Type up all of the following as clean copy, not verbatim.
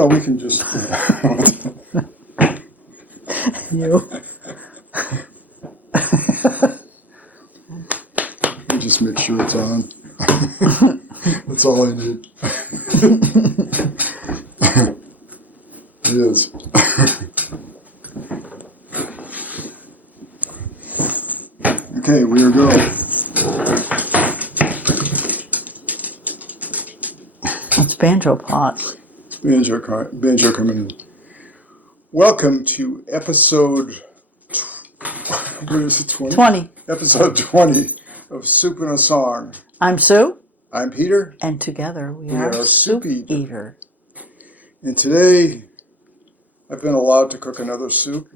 Well, we can just... You. We just make sure it's on. That's all I need. It is. Okay, we are go. It's banjo pot. Banjo coming in. Welcome to episode... What is it, 20? 20. Episode 20 of Soup and a Song. I'm Sue. I'm Peter. And together we are are Soupeater. And today, I've been allowed to cook another soup.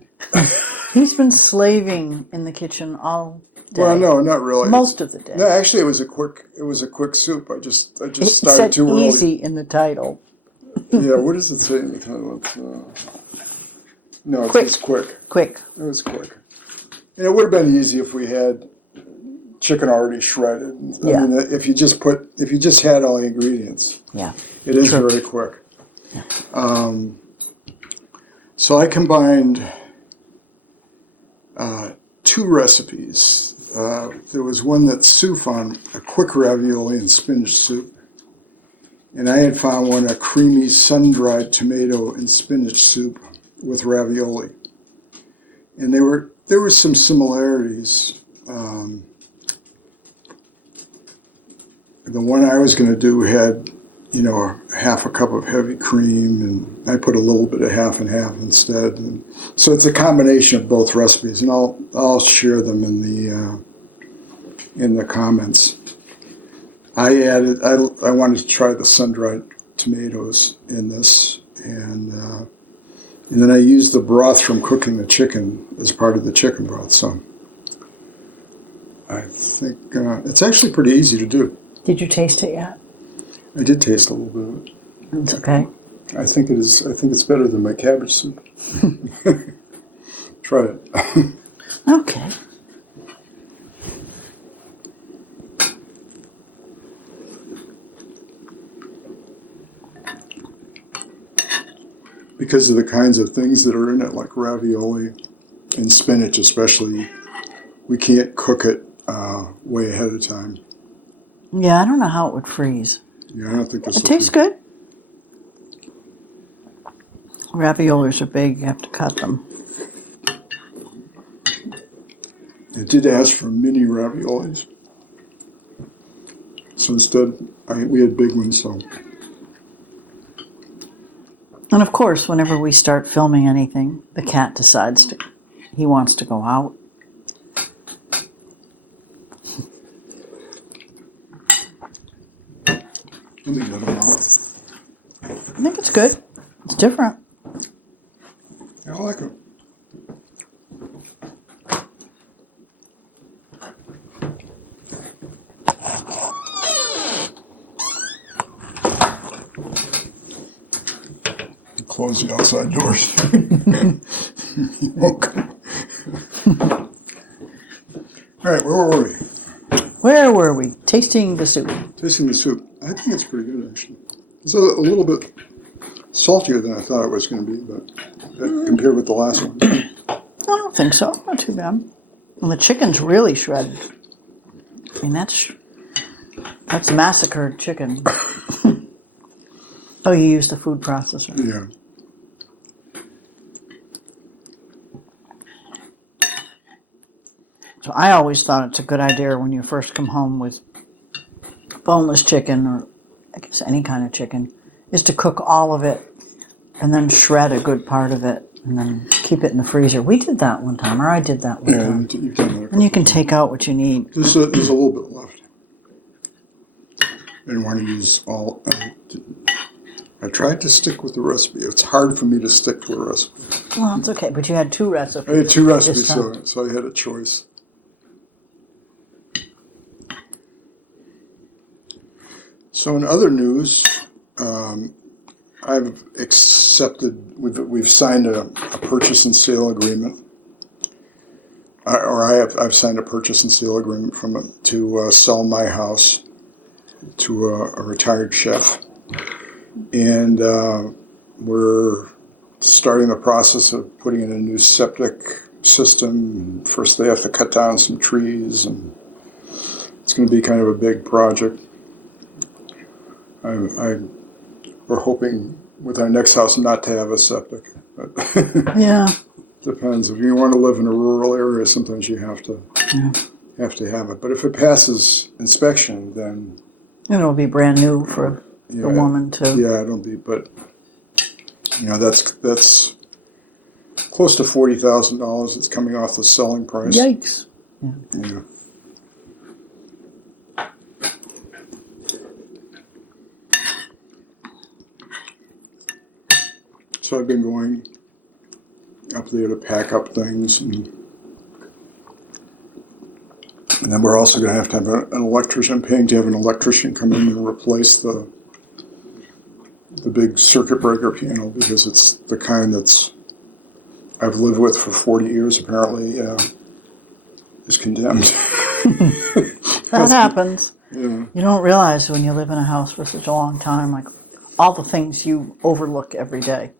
He's been slaving in the kitchen all day. Well, no, not really. Most of the day. No, actually, it was a quick soup. I just It started said too early. easy in the title. Yeah, what does it say in the title? It's, no, it Quick. says quick. Quick. It was quick. And it would have been easy if we had chicken already shredded. Yeah. I mean, if you just had all the ingredients. Yeah. It is True. very quick. So I combined two recipes. There was one that Sue found, a quick ravioli and spinach soup. And I had found one, a creamy sun-dried tomato and spinach soup with ravioli. And there were some similarities. The one I was going to do had, half a cup of heavy cream, and I put a little bit of half and half instead. And so it's a combination of both recipes, and I'll share them in the comments. I wanted to try the sun-dried tomatoes in this, and then I used the broth from cooking the chicken as part of the chicken broth. So I think it's actually pretty easy to do. Did you taste it yet? I did taste a little bit of it. It's okay. I think it is. I think it's better than my cabbage soup. Try it. Okay. Because of the kinds of things that are in it, like ravioli and spinach especially, we can't cook it way ahead of time. Yeah, I don't know how it would freeze. Yeah, I don't think this It tastes good. Raviolis are big. You have to cut them. It did ask for mini raviolis. So instead, we had big ones, so... And of course, whenever we start filming anything, the cat decides he wants to go out. Let me let them out. I think it's good. It's different. I like it. Close the outside doors. You won't come. All right, where were we? Where were we? Tasting the soup. Tasting the soup. I think it's pretty good, actually. It's a little bit saltier than I thought it was going to be, but compared with the last one. I don't think so. Not too bad. And the chicken's really shredded. I mean, that's massacred chicken. Oh, you used the food processor. Yeah. So I always thought it's a good idea when you first come home with boneless chicken, or I guess any kind of chicken, is to cook all of it and then shred a good part of it and then keep it in the freezer. We did that one time, or I did that one time. You've done that. And you can take out what you need. There's a little bit left. I didn't want to use all. I tried to stick with the recipe. It's hard for me to stick to a recipe. Well, it's okay, but you had two recipes. I had two recipes, this time. so I had a choice. So in other news, I've we've signed a purchase and sale agreement. I've signed a purchase and sale agreement to sell my house to a retired chef. And we're starting the process of putting in a new septic system. First, they have to cut down some trees, and it's going to be kind of a big project. We're hoping with our next house not to have a septic. But Yeah. depends. If you want to live in a rural area, sometimes you have to have it. But if it passes inspection, then It'll be brand new for the woman too. Yeah, it'll be. But that's close to $40,000 that's coming off the selling price. Yikes. Yeah. So I've been going up there to pack up things, and then we're also going to have an electrician. I'm paying to have an electrician come in and replace the big circuit breaker panel, because it's the kind that's I've lived with for 40 years. Apparently, is condemned. That happens. Yeah. You don't realize when you live in a house for such a long time, like all the things you overlook every day.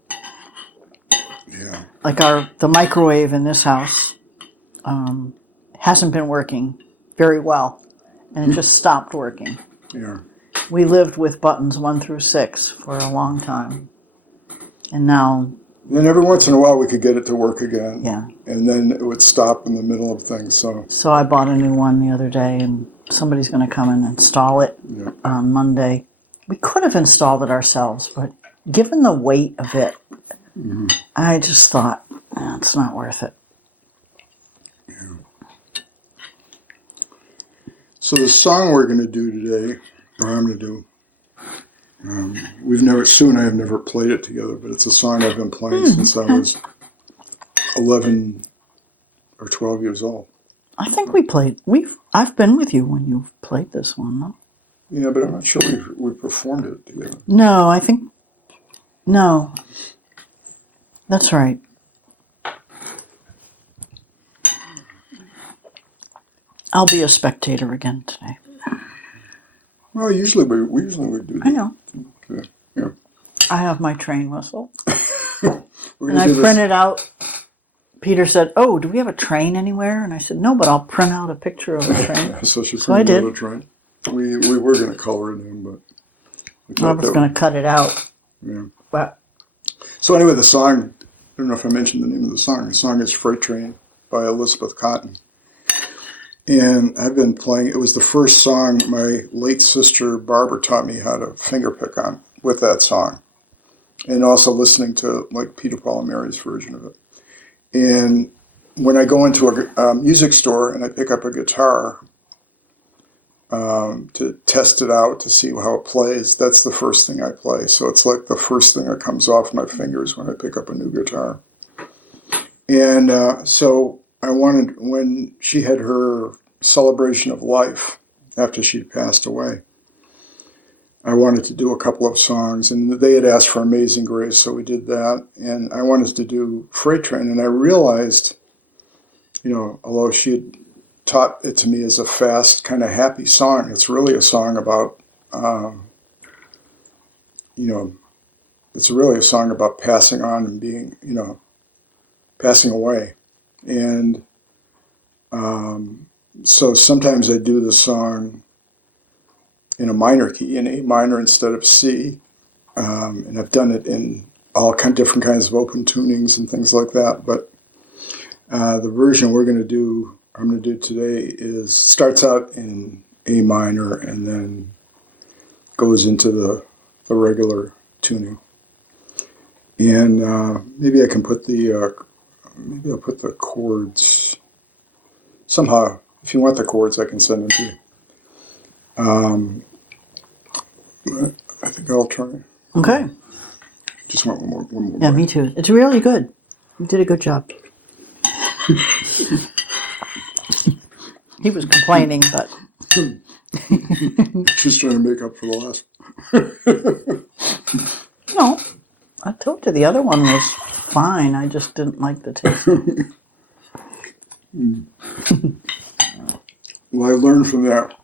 Yeah. Like the microwave in this house hasn't been working very well, and it just stopped working. Yeah. We lived with buttons 1 through 6 for a long time, and now. Then every once in a while we could get it to work again. Yeah. And then it would stop in the middle of things. So I bought a new one the other day, and somebody's going to come and install it on Monday. We could have installed it ourselves, but given the weight of it, I just thought, it's not worth it. Yeah. So the song we're going to do today, or I'm going to do, Sue and I have never played it together, but it's a song I've been playing since I was 11 or 12 years old. I think I've been with you when you've played this one, no? Yeah, but I'm not sure we performed it together. No. That's right. I'll be a spectator again today. Well, usually we do. I know. Yeah. I have my train whistle. We're And I printed out. Peter said, "Oh, do we have a train anywhere?" And I said, "No, but I'll print out a picture of a train." So I did. A train. We were going to color it in, but I was going to cut it out. Yeah. But so anyway, the song. I don't know if I mentioned the name of the song. The song is "Freight Train" by Elizabeth Cotten. And I've been playing. It was the first song my late sister Barbara taught me how to fingerpick on with that song, and also listening to like Peter, Paul, and Mary's version of it. And when I go into a music store and I pick up a guitar to test it out to see how it plays, that's the first thing I play. So it's like the first thing that comes off my fingers when I pick up a new guitar. And so I wanted, when she had her celebration of life after she passed away, I wanted to do a couple of songs, and they had asked for Amazing Grace, so we did that. And I wanted to do Freight Train, and I realized, although she had taught it to me as a fast, kind of happy song, it's really a song about, it's really a song about passing on and being, passing away. And so sometimes I do the song in a minor key, in A minor instead of C. And I've done it in all different kinds of open tunings and things like that. But the version I'm going to do today starts out in A minor and then goes into the regular tuning. And maybe I can put maybe I'll put the chords somehow. If you want the chords, I can send them to you. I think I'll try. okay. Just want one more. Yeah, me too. It's really good. You did a good job. He was complaining, but Just trying to make up for the last. no. I told you the other one was fine. I just didn't like the taste. Well, I learned from that.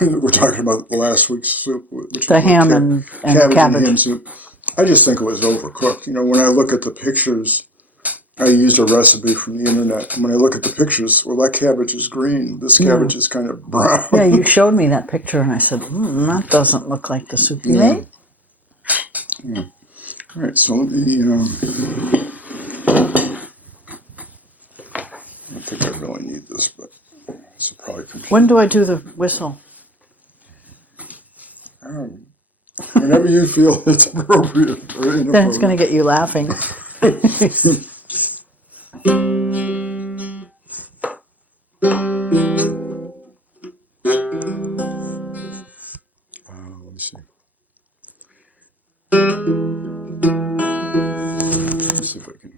We're talking about last week's soup, which The was ham and cabbage. and ham soup. I just think it was overcooked. You know, when I look at the pictures, I used a recipe from the internet. And when I look at the pictures, well, that cabbage is green. This cabbage is kind of brown. Yeah, you showed me that picture, and I said, that doesn't look like the soup you made. Yeah. All right, so let me, I don't think I really need this, but this will probably complete. When do I do the whistle? Whenever you feel it's appropriate or inappropriate. Then it's going to get you laughing. Let me see. Let's see if I can.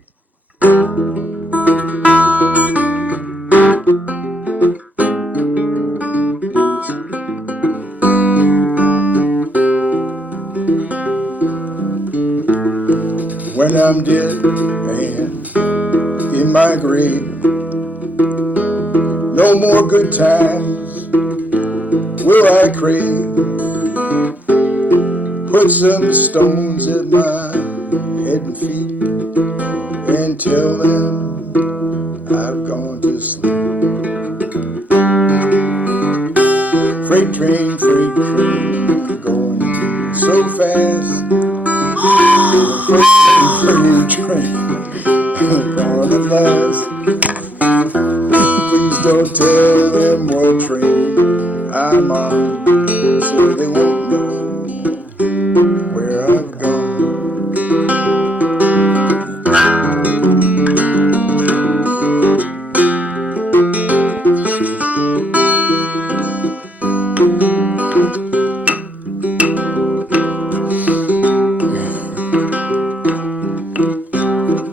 When I'm dead and in my grave, no more good times will I crave. Put some stones at my head and feet and tell them I've gone to sleep. Freight train, going so fast. Freight train, gone at last. Please don't tell them what train I'm on, so they won't know where I've gone.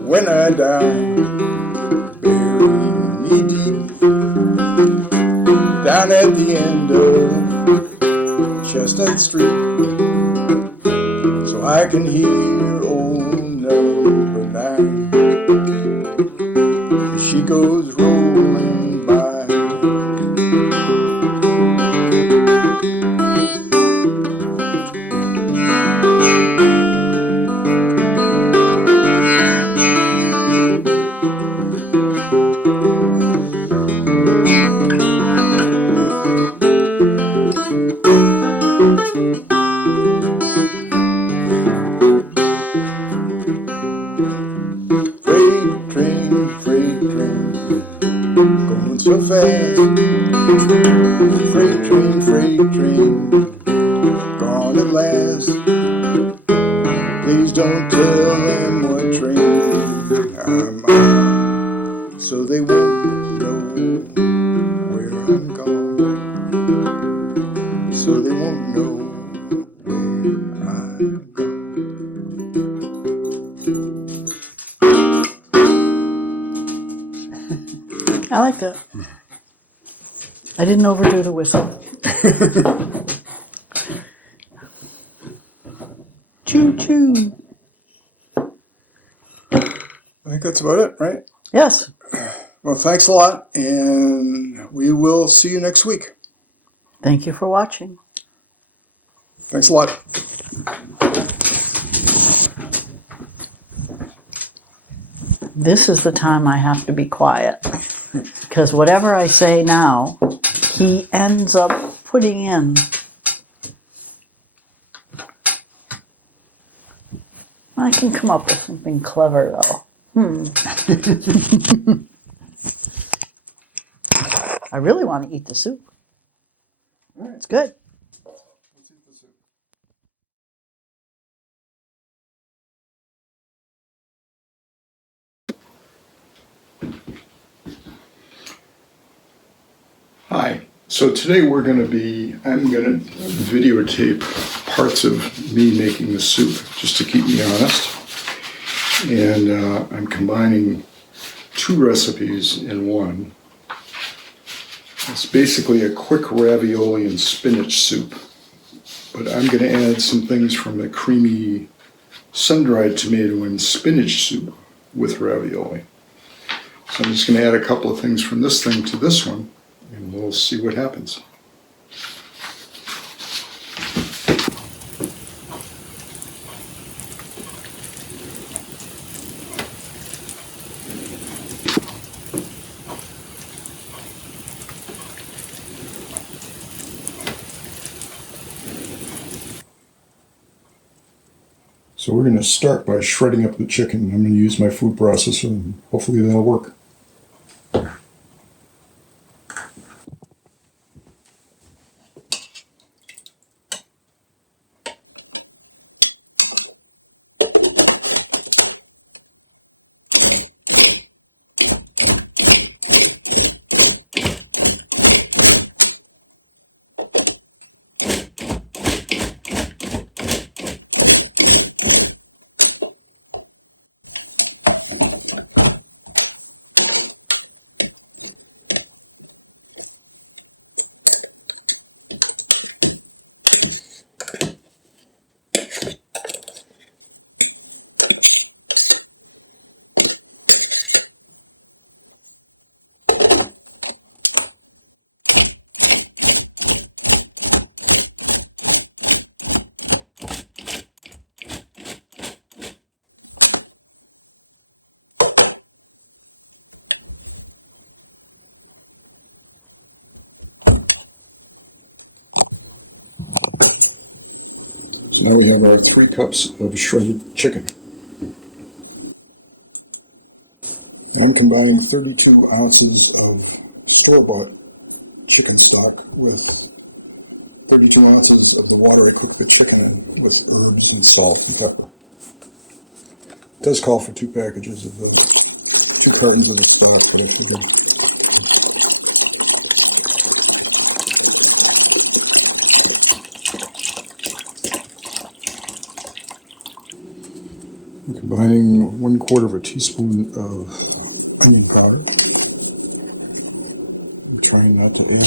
When I die, bury me deep down at the end of Chestnut Street, so I can hear old number 9 as she goes rolling by. Freight train, going so fast. Freight train, gone at last. Please don't tell them what train I'm on, so they won't know where I'm gone. So they won't know where I'm gone. I like that. I didn't overdo the whistle. Choo choo. I think that's about it, right? Yes. Well, thanks a lot, and we will see you next week. Thank you for watching. Thanks a lot. This is the time I have to be quiet, because whatever I say now, he ends up putting in. I can come up with something clever, though. I really want to eat the soup. It's good. Hi. So today I'm going to videotape parts of me making the soup, just to keep me honest. And I'm combining 2 recipes in one. It's basically a quick ravioli and spinach soup. But I'm going to add some things from a creamy sun-dried tomato and spinach soup with ravioli. So I'm just going to add a couple of things from this thing to this one, and we'll see what happens. So we're going to start by shredding up the chicken. I'm going to use my food processor and hopefully that'll work. So now we have our 3 cups of shredded chicken. I'm combining 32 ounces of store-bought chicken stock with 32 ounces of the water I cook the chicken in with herbs and salt and pepper. It does call for 2 packages of the 2 cartons of the stock, but I figured I'm combining 1/4 teaspoon of onion powder. I'm trying not to add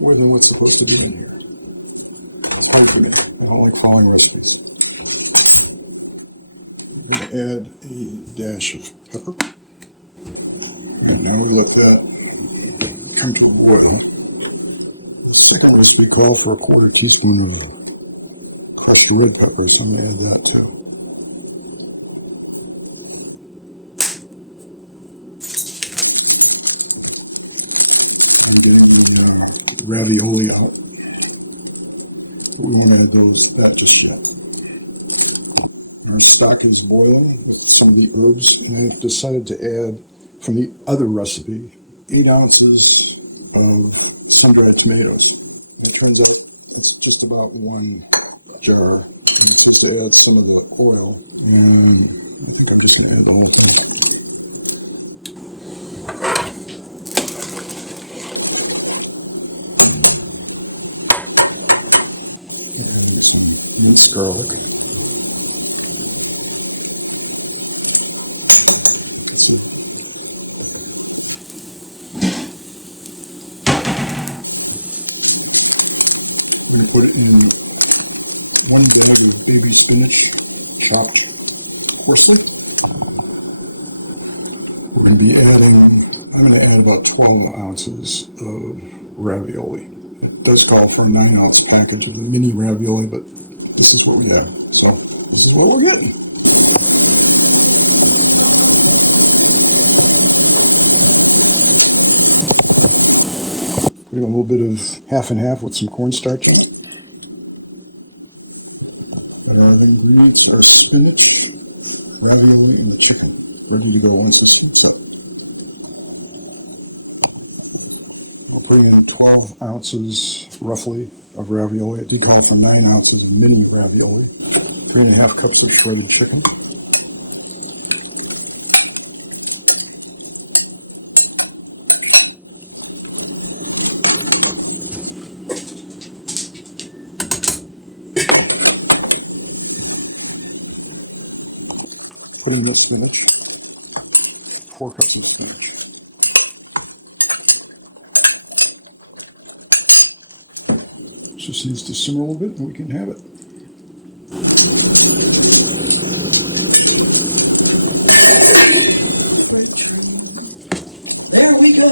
more than what's supposed to be in here. It's hard for me. I don't like following recipes. I'm going to add a dash of pepper. And now we let that come to a boil. The second recipe calls for 1/4 teaspoon of crushed red pepper, so I'm going to add that too. I'm getting the ravioli out. We won't add those to that just yet. Our stock is boiling with some of the herbs, and I've decided to add, from the other recipe, 8 ounces of sun-dried tomatoes. It turns out it's just about 1 jar, and it says to add some of the oil, and I think I'm just going to add the whole thing. Some minced garlic. I'm going to put it in 1 bag of baby spinach, chopped coarsely. We're going to be adding, I'm going to add about 12 ounces of ravioli. It does call for a 9-ounce package of the mini ravioli, but this is what we have. So this is what we're getting. Putting a little bit of half and half with some cornstarch. The other ingredients are spinach, ravioli, and the chicken, ready to go once this heats up. We're putting in 12 ounces, roughly, of ravioli. It did call for 9 ounces of mini ravioli. 3.5 cups of shredded chicken. Put in the spinach. 4 cups of spinach. Just needs to simmer a little bit and we can have it. There we go.